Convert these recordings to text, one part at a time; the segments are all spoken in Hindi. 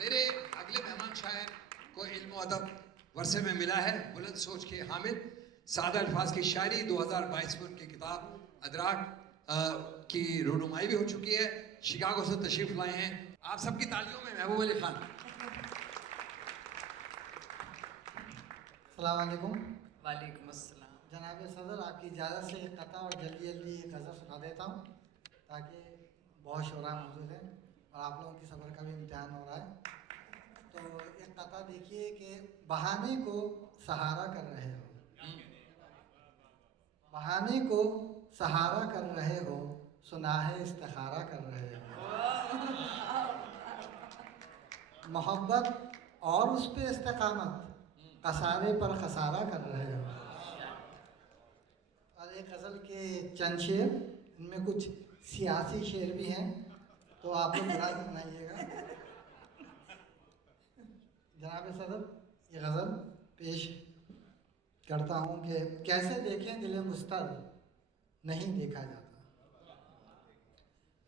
मेरे अगले मेहमान शायर को इल्म और अदब वर्षे में मिला है। बुलंद सोच के हामिल, सादा अल्फाज की शायरी 2022 में उनकी किताब अदराक की रूनुमाई भी हो चुकी है। शिकागो से तशरीफ लाए हैं। आप सबकी तालियों में महबूब अली खान। अस्सलाम वालेकुम। वालेकुम अस्सलाम। जनाब सदर, आपकी इजाज़त से एक कथा और जल्दी जल्दी एक गज़ल सुना देता हूँ ताकि बहुत शोरा मौजूद है और आप लोगों की सब्र का भी इम्तिहान हो रहा है। तो एक कथा देखिए कि बहाने को सहारा कर रहे हो, बहाने को सहारा कर रहे हो, सुना है इस्तिखारा कर रहे हो। मोहब्बत और उस पे इस्तिकामत, खसारे पर खसारा कर रहे हो। और एक गज़ल के चंद शेर, इनमें कुछ सियासी शेर भी हैं, तो आप लोग बुरा नहीं मनाइएगा। जनाब सदर, ये गज़ल पेश करता हूँ कि कैसे देखें दिल मुस्तर नहीं देखा जाता,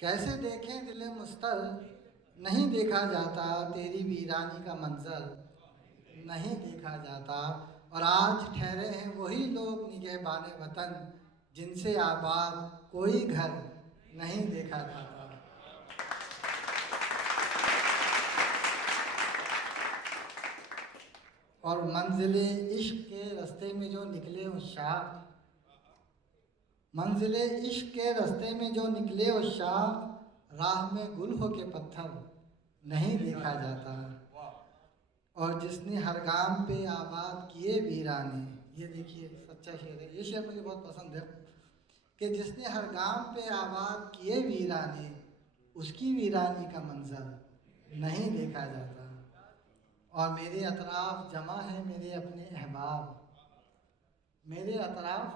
कैसे देखें दिल मुस्तर नहीं देखा जाता, तेरी वीरानी का मंजर नहीं देखा जाता। और आज ठहरे हैं वही लोग निगहबाने वतन, जिनसे आबाद कोई घर नहीं देखा जाता। और मंजिले इश्क के रास्ते में जो निकले उस शाख, मंजिले इश्क के रास्ते में जो निकले उस शाख, राह में गुल हो के पत्थर नहीं देखा जाता। और जिसने हर गाम पे आबाद किए वीराने, ये देखिए सच्चा शेर है, ये शेर मुझे बहुत पसंद है, कि जिसने हर गाम पे आबाद किए वीराने, उसकी वीरानी का मंजर नहीं देखा जाता। और मेरे अतराफ जमा है मेरे अपने अहबाब, मेरे अतराफ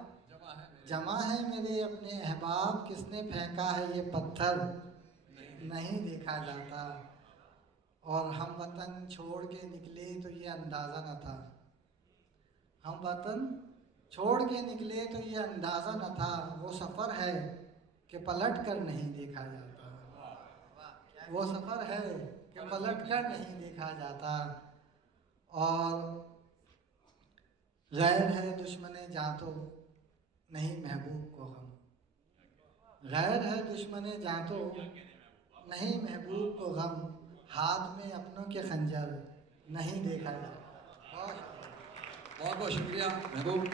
जमा है मेरे अपने अहबाब, किसने फेंका है ये पत्थर नहीं देखा जाता। और हम वतन छोड़ के निकले तो ये अंदाज़ा न था, हम वतन छोड़ के निकले तो ये अंदाज़ा न था, वो सफ़र है कि पलट कर नहीं देखा जाता, वो सफ़र है कि पलट कर नहीं देखा जाता। और गैर है दुश्मने जां तो नहीं महबूब को गम, गैर है दुश्मने जां तो नहीं महबूब को गम, हाथ में अपनों के खंजर नहीं देखा जाता। बहुत बहुत शुक्रिया महबूब।